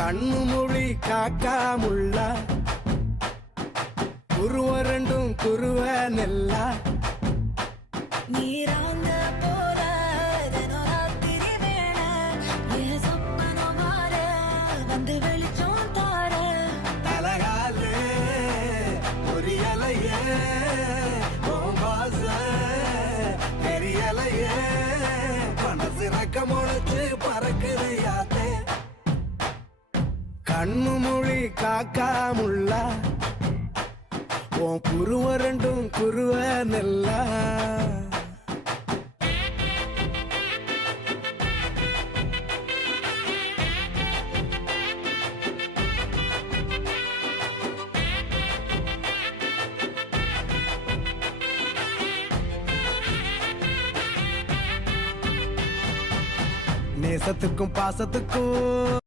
கண்ணு மொழி காக்காமுள்ள குருவ ரெண்டும் குருவ நெல்லா நீராங்க போல தினராத்திரி வேண என் சொப்பனோ மாற வந்து வெளிச்சம் தார தலகாலே பொரியலையே ஓம்பாச பெரியலையே மனசு ரக்க முளைச்சு பறக்குது யாத்தே கண்ணு மொழி காக்காமுள்ள உன் குருவ ரெண்டும் குருவ நெல்லா நேசத்துக்கும் பாசத்துக்கும்